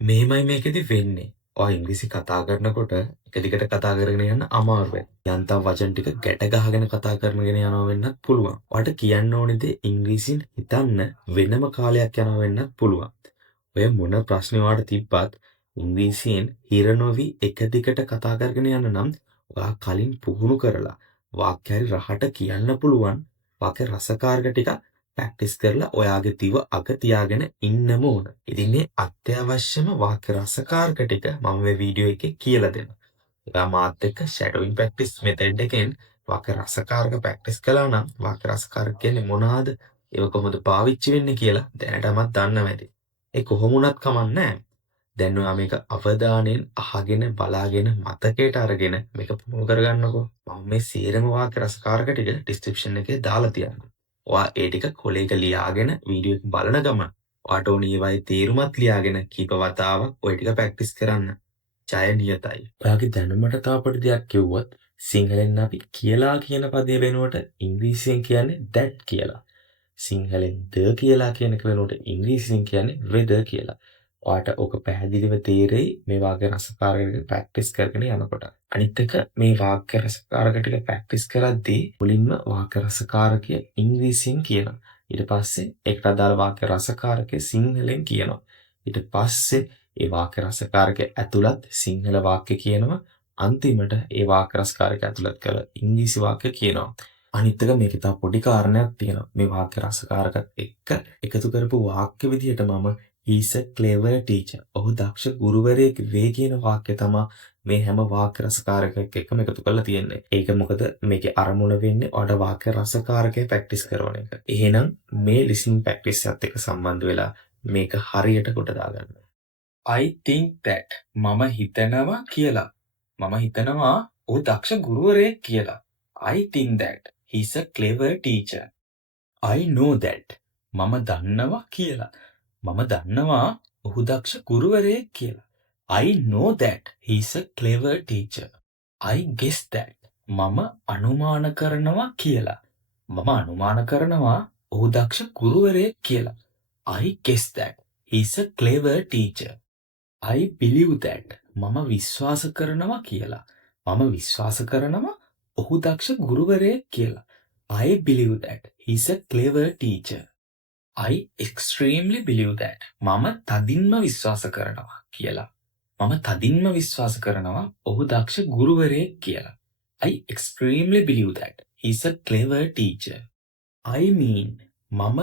මෙහෙමයි මේකෙදි වෙන්නේ. ඔයා ඉංග්‍රීසි කතා කරනකොට එක දිගට කතා කරගෙන යන්න අමාරුයි. යන්තම් වචන ටික ගැට ගහගෙන කතා කරගෙන යනවා වෙන්නත් පුළුවන්. ඔයාට කියන්න ඕනේ දේ ඉංග්‍රීසියෙන් හිතන්න වෙනම කාලයක් යනවා වෙන්නත් පුළුවන්. ඔය මොන ප්‍රශ්නේ ඔයාට තිබ්බත් ඉංග්‍රීසියෙන් හිර නොවි එක දිගට කතා කරගෙන යන්න නම් ඔයා කලින් පුහුණු කරලා වාක්‍ය හරි රහට කියන්න පුළුවන් වාක්‍ය රසකාරක ටිකක් ප්‍රැක්ටිස් කරලා ඔයාගේ දිව අග තියාගෙන ඉන්නම ඕන. ඉතින් මේ අත්‍යවශ්‍යම වාක්‍ය රසකාරක ටික මම මේ වීඩියෝ එකේ කියලා දෙනවා. ඔයා මාත් එක්ක shadowing practice method එකෙන් වාක්‍ය රසකාරක ප්‍රැක්ටිස් කළා නම් වාක්‍ය රසකාරක කියන්නේ මොනවාද? ඒක කොහොමද පාවිච්චි වෙන්නේ කියලා දැනටමත් දන්නව ඇති. ඒ කොහොම වුණත් කමන්නේ දැන් ඔයා මේක අවධානයෙන් අහගෙන බලාගෙන මතකයට අරගෙන මේක පුහුණු කරගන්නකෝ. මම මේ සේරම වාක්‍ය රසකාරක ටික description එකේ දාලා තියන්නම්. ඔයා ඒ ටික කොලේක ලියාගෙන වීඩියෝ එක බලන ගමන් ඔයාට ඕනේ ඒවායේ තේරුමත් ලියාගෙන කීප වතාවක් ওই ටික ප්‍රැක්ටිස් කරන්න. ජය නියතයි. ඔයාගේ දැනුමට තව පොඩි දෙයක් කිව්වොත් සිංහලෙන් අපි කියලා කියන පදේ වෙනුවට ඉංග්‍රීසියෙන් කියන්නේ that කියලා. සිංහලෙන් ද කියලා කියන එක වෙනුවට ඉංග්‍රීසියෙන් කියන්නේ weather කියලා. ඔයාට ඕක පැහැදිලිව තේරෙයි මේ වාක්‍ය රසකාරක ප්‍රැක්ටිස් කරගෙන යනකොට. අනිත් එක මේ වාක්‍ය රසකාරක ටික ප්‍රැක්ටිස් කරද්දී මුලින්ම වාක්‍ය රසකාරකය ඉංග්‍රීසියෙන් කියනවා. ඊට පස්සේ ඒකට අදාළ වාක්‍ය රසකාරකය සිංහලෙන් කියනවා. ඊට පස්සේ ඒ වාක්‍ය රසකාරකය ඇතුළත් සිංහල වාක්‍ය කියනවා. අන්තිමට ඒ වාක්‍ය රසකාරකය ඇතුළත් කරලා ඉංග්‍රීසි වාක්‍ය කියනවා. අනිත් එක මේකේ තව පොඩි කාරණයක් තියෙනවා. මේ වාක්‍ය රසකාරකත් එක්ක එකතු කරපු වාක්‍ය විදිහට මම he's a clever teacher. ඔහු දක්ෂ ගුරුවරයෙක් වේ කියන වාක්‍ය තමයි මේ හැම වාක්‍ය රසකාරකයක් එක්කම එකතු කරලා තියෙන්නේ. ඒක මොකද මේකේ අරමුණ වෙන්නේ ඔයාලට වාක්‍ය රසකාරකේ ප්‍රැක්ටිස් කරන එක. එහෙනම් මේ listening practice එකත් එක්ක සම්බන්ධ වෙලා මේක හරියට කොට දාගන්න. I think that මම හිතනවා කියලා. මම හිතනවා ඔහු දක්ෂ ගුරුවරයෙක් කියලා. I think that he's a clever teacher. I know that මම දන්නවා කියලා. මම දන්නවා ඔහු දක්ෂ ගුරුවරයෙක් කියලා. I know that he's a clever teacher. I guess that මම අනුමාන කරනවා කියලා. මම අනුමාන කරනවා ඔහු දක්ෂ ගුරුවරයෙක් කියලා. I guess that he's a clever teacher. I believe that මම විශ්වාස කරනවා කියලා. මම විශ්වාස කරනවා ඔහු දක්ෂ ගුරුවරයෙක් කියලා. I believe that he's a clever teacher. I extremely believe that මම තදින්ම විශ්වාස කරනවා කියලා. මම තදින්ම විශ්වාස කරනවා ඔහු දක්ෂ ගුරුවරයෙක් කියලා. I extremely believe that he's a clever teacher. I mean මම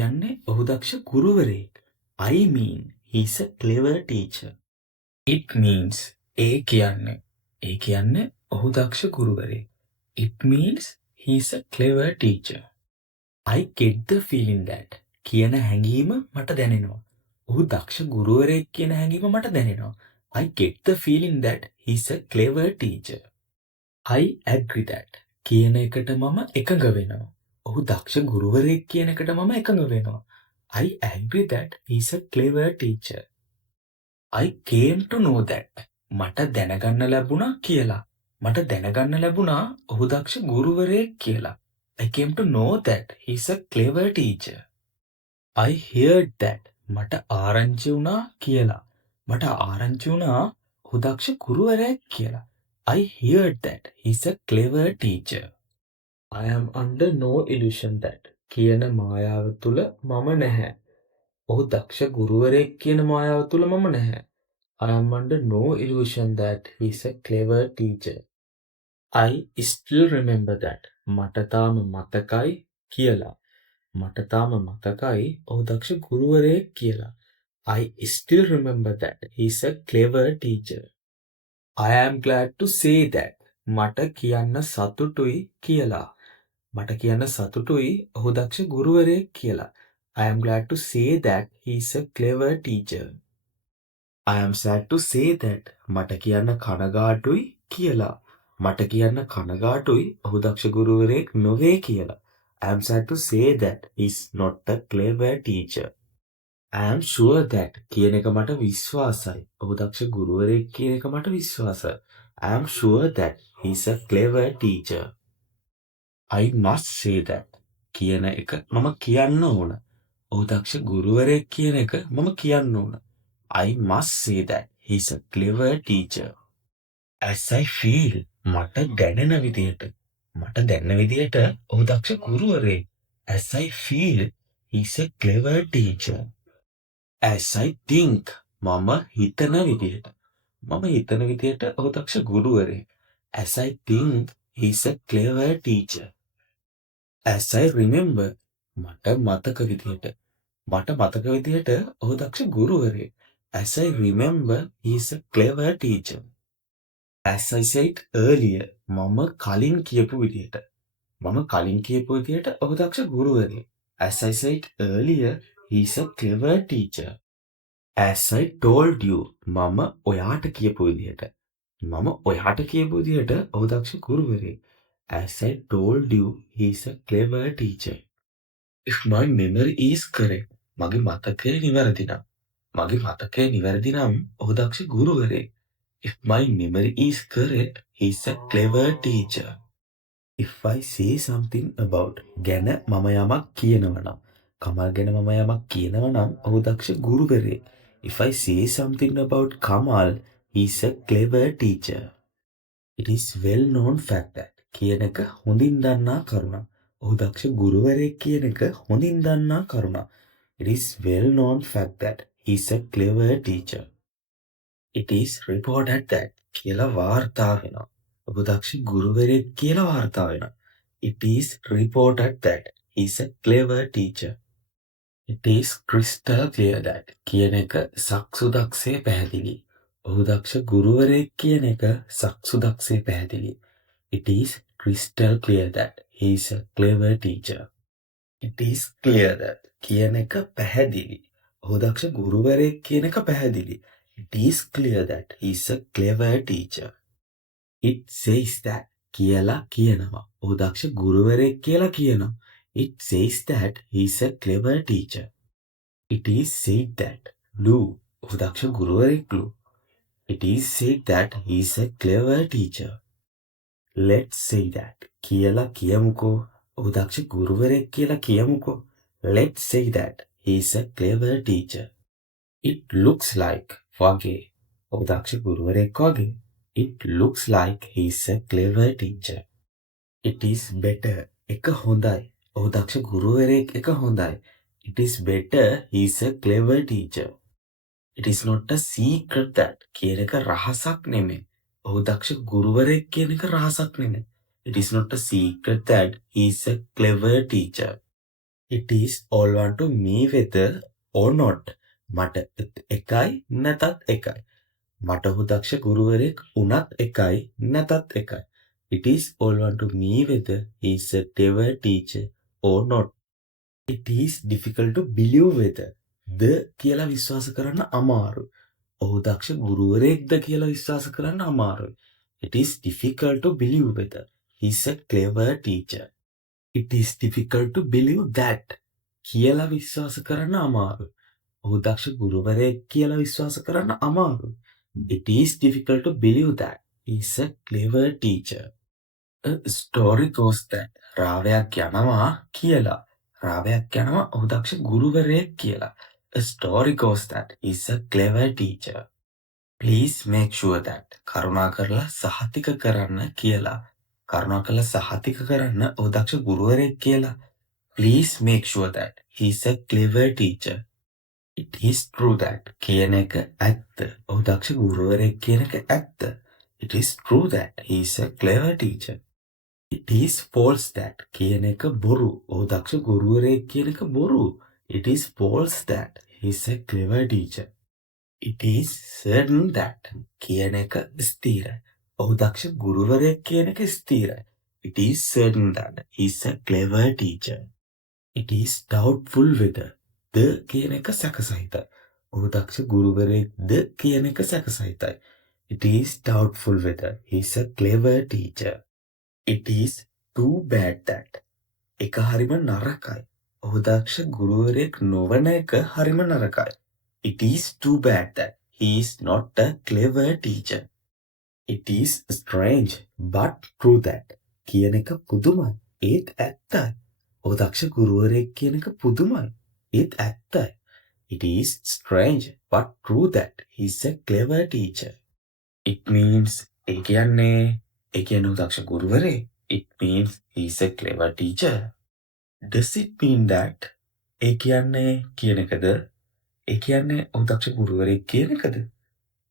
කියන්නේ ඔහු දක්ෂ ගුරුවරයෙක්. I mean he's a clever teacher. It means ඒ කියන්නේ ඔහු දක්ෂ ගුරුවරයෙක්. It means he's a clever teacher. I get the feeling that කියන හැඟීම මට දැනෙනවා. ඔහු දක්ෂ ගුරුවරයෙක් කියන හැඟීම මට දැනෙනවා. I get the feeling that he's a clever teacher. I agree that කියන එකට මම එකඟ වෙනවා. ඔහු දක්ෂ ගුරුවරයෙක් කියන එකට මම එකඟ වෙනවා. I agree that he's a clever teacher. I came to know that මට දැනගන්න ලැබුණා කියලා. මට දැනගන්න ලැබුණා ඔහු දක්ෂ ගුරුවරයෙක් කියලා. I came to know that he's a clever teacher. I heard that මට ආරංචි වුණා කියලා. මට ආරංචි වුණා ඔහු දක්ෂ ගුරුවරයෙක් කියලා. I heard that he's a clever teacher. I am under no illusion that කියන මායාව තුල මම නැහැ. ඔහු දක්ෂ ගුරුවරයෙක් කියන මායාව තුල මම නැහැ. I am under no illusion that he's a clever teacher. I still remember that මට තාම මතකයි කියලා. මට තාම මතකයි ඔහු දක්ෂ ගුරුවරයෙක් කියලා. I still remember that he's a clever teacher. I am glad to say that මට කියන්න සතුටුයි කියලා. මට කියන්න සතුටුයි ඔහු දක්ෂ ගුරුවරයෙක් කියලා. I am glad to say that he's a clever teacher. I am sad to say that මට කියන්න කනගාටුයි කියලා. මට කියන්න කනගාටුයි ඔහු දක්ෂ ගුරුවරයෙක් නොවේ කියලා. I am sad to say that he's not a clever teacher. I am sure that කියන එක මට විශ්වාසයි. ඔහු දක්ෂ ගුරුවරයෙක් කියන එක මට විශ්වාසයි. I am sure that he's a clever teacher. I must say that කියන එක මම කියන්න ඕන. ඔහු දක්ෂ ගුරුවරයෙක් කියන එක මම කියන්න ඕන. I must say that he's a clever teacher. As I feel මට දැනෙන විදියට ඔහු දක්ෂ ගුරුවරයෙක්. As I feel he's a clever teacher. As I think මම හිතන විදියට ඔහු දක්ෂ ගුරුවරයෙක්. As I think he's a clever teacher. As I remember මට මතක විදියට ඔහු දක්ෂ ගුරුවරයෙක්. As I remember he's a clever teacher. As I said earlier මම කලින් කියපු විදියට ඔහු දක්ෂ ගුරුවරයෙක්. As I said earlier he's a clever teacher. As I told you මම ඔයාට කියපු විදියට ඔහු දක්ෂ ගුරුවරයෙක්. As I told you he's a clever teacher. If my memory is correct මගේ මතකය නිවැරදි නම් ඔහු දක්ෂ ගුරුවරයෙක්. If my memory is correct he's a clever teacher. If I say something about ගැන මම යමක් කියනවා නම් කමල් ගැන මම යමක් කියනවා නම් ඔහු දක්ෂ ගුරුවරයෙක්. If I say something about Kamal he's a clever teacher. It is well known fact that කියන එක හොඳින් දන්නා කරුණක්. ඔහු දක්ෂ ගුරුවරයෙක් කියන එක හොඳින් දන්නා කරුණක්. It is well known fact that he's a clever teacher. It is reported that කියලා වාර්තා වෙනවා. ඔහු දක්ෂ ගුරුවරයෙක් කියලා වාර්තා වෙනවා. It is reported that he's a clever teacher. It is crystal clear that කියන එක සක්සුදක්සේ පැහැදිලි. ඔහු දක්ෂ ගුරුවරයෙක් කියන එක සක්සුදක්සේ පැහැදිලි. It is crystal clear that he is a clever teacher. It is clear that කියන එක පැහැදිලි. ඔහු දක්ෂ ගුරුවරයෙක් කියන එක පැහැදිලි. It is clear that he is a clever teacher. It says that කියලා කියනවා. ඔහු දක්ෂ ගුරුවරයෙක් කියලා කියනවා. It says that he is a clever teacher. It is said that blue ඔහු දක්ෂ ගුරුවරයෙක් blue. It is said that he is a clever teacher. Let's say that කියලා කියමුකෝ. ඔහු දක්ෂ ගුරුවරයෙක් කියලා කියමුකෝ. Let's say that he is a clever teacher. It looks like වගේ ඔහු දක්ෂ ගුරුවරයෙක් වගේ. It looks like he is a clever teacher. It is better එක හොඳයි. ඔහු දක්ෂ ගුරුවරයෙක් එක හොඳයි. It is better he is a clever teacher. It is not a secret that කියන එක රහසක් නෙමෙයි. ඔහු දක්ෂ ගුරුවරයෙක් කියන එක රහසක් නෙමෙයි. It is not a secret that he is a clever teacher. It is all one to me whether or not. මට එකයි නැතත් එකයි. මට ඔහු දක්ෂ ගුරුවරයෙක් උනත් එකයි නැතත් එකයි. It is all one to me whether he is a clever teacher or not. It is difficult to believe whether the කියලා විශ්වාස කරන්න අමාරු. ඔහු දක්ෂ ගුරුවරයෙක්ද කියලා විශ්වාස කරන්න අමාරුයි. It is difficult to believe whether he is a clever teacher. It is difficult to believe that කියලා විශ්වාස කරන්න අමාරුයි. ඔහු දක්ෂ ගුරුවරයෙක් කියලා විශ්වාස කරන්න අමාරුයි. It is difficult to believe that he is a clever teacher. A story goes that රාවයක් යනවා කියලා. රාවයක් යනවා ඔහු දක්ෂ ගුරුවරයෙක් කියලා. A story goes that he is a clever teacher. Please make sure that කරුණාකරලා සහතික කරන්න කියලා. කරුණාකරලා සහතික කරන්න ඔහු දක්ෂ ගුරුවරයෙක් කියලා. Please make sure that he is a clever teacher. It is true that කියන එක ඇත්ත. ඔහු දක්ෂ ගුරුවරයෙක් කියන එක ඇත්ත. It is true that he is a clever teacher. It is false that කියන එක බොරු. ඔහු දක්ෂ ගුරුවරයෙක් කියන එක බොරු. It is false that he is a clever teacher. It is certain that කියන එක ස්ථිරයි. ඔහු දක්ෂ ගුරුවරයෙක් කියන එක ස්ථිරයි. It is certain that he is a clever teacher. It is doubtful whether the කියන එක සැකසහිතයි. ඔහු දක්ෂ ගුරුවරයෙක්ද කියන එක සැකසහිතයි. It is doubtful whether he is a clever teacher. It is too bad that එක හරිම නරකයි. ඔහු දක්ෂ ගුරුවරයෙක් නොවන එක හරිම නරකයි. It is too bad that he is not a clever teacher. It is strange but true that කියන එක පුදුමයි. ඒත් ඇත්තයි. ඔහු දක්ෂ ගුරුවරයෙක් කියන එක පුදුමයි. ඒත් ඇත්තයි. It is strange but true that he's a clever teacher. It means ඒ කියන්නේ දක්ෂ ගුරුවරේ. It means he's a clever teacher. Does it mean that ඒ කියන්නේ කියන එකද? ඒ කියන්නේ ඔහු දක්ෂ ගුරුවරයෙක් කියන එකද?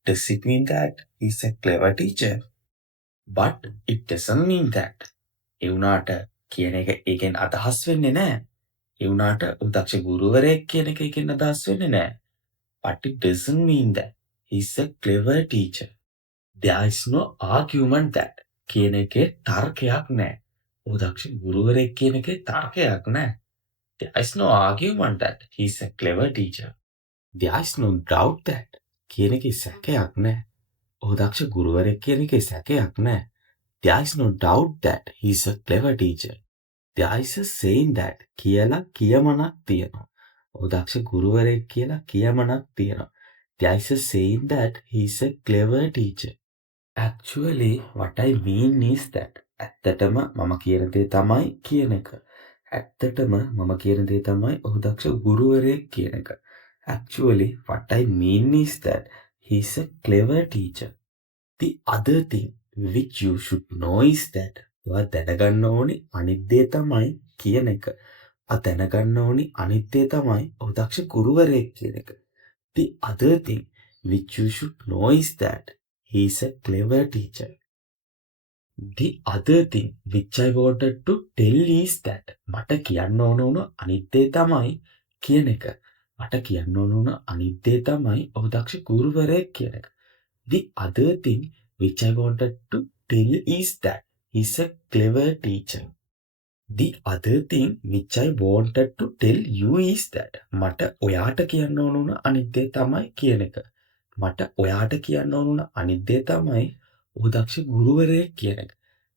Does it mean that he's a clever teacher? But it doesn't mean that. ඒ වුණාට කියන එක ඒකෙන් අදහස් වෙන්නේ නැහැ. ඒ වුණාට ඔහු දක්ෂ ගුරුවරයෙක් කියන එක ඒකෙන් අදහස් වෙන්නේ නැහැ. But it doesn't mean that he's a clever teacher. There is no argument that කියන එකේ තර්කයක් නැහැ. ඔහු දක්ෂ ගුරුවරයෙක් කියන එකේ තර්කයක් නැහැ. There is no argument that he's a clever teacher. There is no doubt that කියන එකේ සැකයක් නැහැ. ඔහු දක්ෂ ගුරුවරයෙක් කියන එකේ සැකයක් නැහැ. There is no doubt that he's a clever teacher. There is a saying that කියලා කියමනක් තියෙනවා. ඔහු දක්ෂ ගුරුවරයෙක් කියලා කියමනක් තියෙනවා. There is a saying that he's a clever teacher. Actually, what I mean is that ඇත්තටම මම කියන දේ තමයි කියන එක. ඇත්තටම මම කියන දේ තමයි ඔහු දක්ෂ ගුරුවරයෙක් කියන එක. Actually, what I mean is that he's a clever teacher. The other thing which you should know is that ඔයා දැනගන්න ඕනි අනිත් දේ තමයි කියන එක. ඔයා දැනගන්න ඕනි අනිත් දේ තමයි ඔහු දක්ෂ ගුරුවරයෙක් කියන එක. The other thing which you should know is that he is a clever teacher. The other thing which I wanted to tell is that මට කියන්න ඕන අනිත් දේ තමයි කියන එක. මට කියන්න ඕන අනිත් දේ තමයි ඔහු දක්ෂ ගුරුවරයෙක් කියන එක. The other thing which I wanted to tell is that he's a clever teacher. The other thing which I wanted to tell you is that මට ඔයාට කියන්න ඕන අනිත් දේ තමයි කියන එක. මට ඔයාට කියන්න ඕන අනිත් දේ තමයි ඔහු දක්ෂ ගුරුවරයෙක් කියන එක.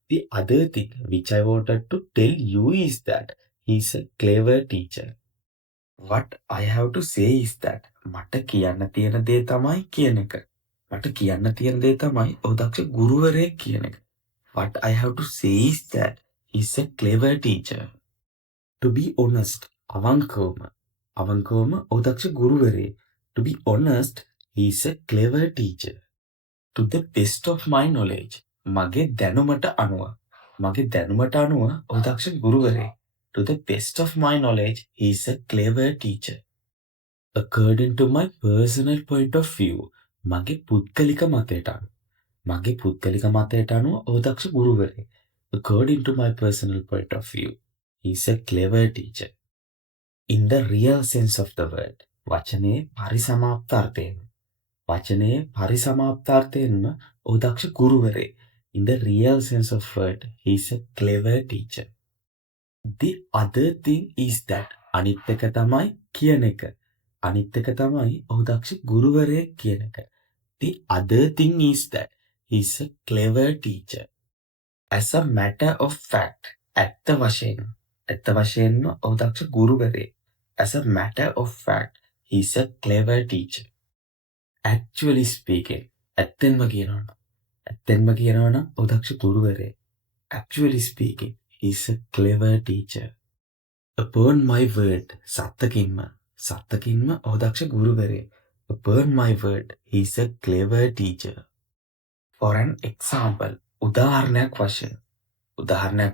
The other thing which I wanted to tell you is that he's a clever teacher. What I have to say is that මට කියන්න තියෙන දේ තමයි කියන එක. මට කියන්න තියෙන දේ තමයි ඔහු දක්ෂ ගුරුවරයෙක් කියන එක. What I have to say is that he's a clever teacher. To be honest, අවංකවම ඔහු දක්ෂ ගුරුවරයෙක්. To be honest, he's a clever teacher. To the best of my knowledge, මගේ දැනුමට අනුව ඔහු දක්ෂ ගුරුවරයෙක්. To the best of my knowledge, he's a clever teacher. According to my personal point of view, මගේ පුද්ගලික මතයට අනුව ඔහු දක්ෂ ගුරුවරයෙක්. According to my personal point of view, he's a clever teacher. In the real sense of the word, වචනේ පරිසමාප්තාර්ථයෙන්ම ඔහු දක්ෂ ගුරුවරයෙක්. In the real sense of word, he's a clever teacher. The other thing is that අනිත් එක තමයි කියන එක. අනිත් එක තමයි ඔහු දක්ෂ ගුරුවරයෙක් කියන එක. The other thing is that he's a clever teacher. As a matter of fact, ඇත්ත වශයෙන්ම ඔහු දක්ෂ ගුරුවරයෙක්. As a matter of fact, he's a clever teacher. Actually speaking, ඇත්තෙන්ම කියනවා නම් ඔහු දක්ෂ ගුරුවරයෙක්. Actually speaking, he's a clever teacher. Upon my word, සත්තකින්ම ඔහු දක්ෂ ගුරුවරයෙක්. Upon my word, he's a clever teacher. For an example, උදාහරණයක්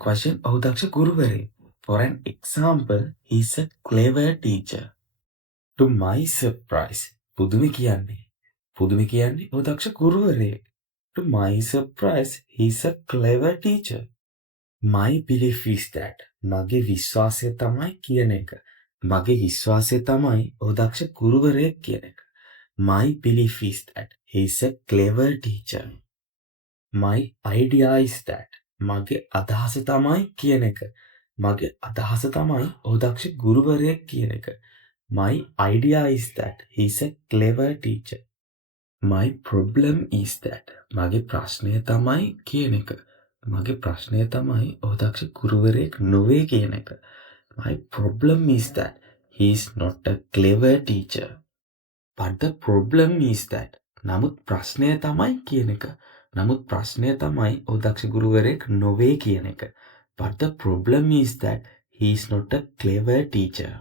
වශයෙන් ඔහු දක්ෂ ගුරුවරයෙක්. For an example, he's a clever teacher. To my surprise, පුදුම කියන්නේ ඔහු දක්ෂ ගුරුවරයෙක්. To my surprise, he's a clever teacher. My belief is that මගේ විශ්වාසය තමයි කියන එක. මගේ විශ්වාසය තමයි ඔහු දක්ෂ ගුරුවරයෙක් කියන එක. My belief is that he's a clever teacher. My idea is that මගේ අදහස තමයි කියන එක. මගේ අදහස තමයි ඔහු දක්ෂ ගුරුවරයෙක් කියන එක. My idea is that he's a clever teacher. My problem is that මගේ ප්‍රශ්නය තමයි කියන එක. මගේ ප්‍රශ්නය තමයි ඔහු දක්ෂ ගුරුවරයෙක් නොවේ කියන එක. My problem is that he is not a clever teacher. But the problem is that නමුත් ප්‍රශ්නය තමයි කියන එක. නමුත් ප්‍රශ්නය තමයි ඔහු දක්ෂ ගුරුවරයෙක් නොවේ කියන එක. But the problem is that he is not a clever teacher.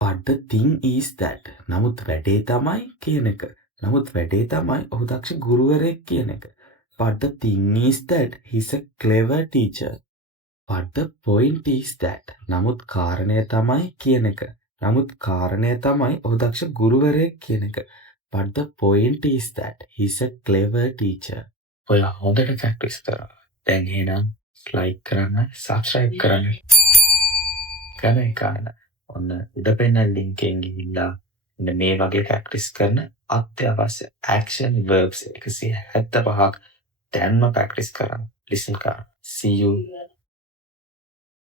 But the thing is that නමුත් වැඩේ තමයි කියන එක. නමුත් වැඩේ තමයි ඔහු දක්ෂ ගුරුවරයෙක් කියන එක. But the thing is that he's a clever teacher. But the point is that නමුත් කාරණය තමයි කියන එක. නමුත් කාරණය තමයි ඔහු දක්ෂ ගුරුවරයෙක් කියන එක. But the point is that he's a clever teacher. ඔයා හොඳට ප්‍රැක්ටිස් කරා. දැන් එහෙනම් ලයික් කරන්න, සබ්ස්ක්‍රයිබ් කරන්න. කරන ඔන්න උඩ පෙන්නන ලින්ක් එකෙන් ගිහිල්ලා මේ වගේ ප්‍රැක්ටිස් කරන අත්‍යවශ්‍ය ඇක්ෂන් verbs 175ක් දැන්ම ප්‍රැක්ටිස් කරන්න. ලිසන් කරන්න. See you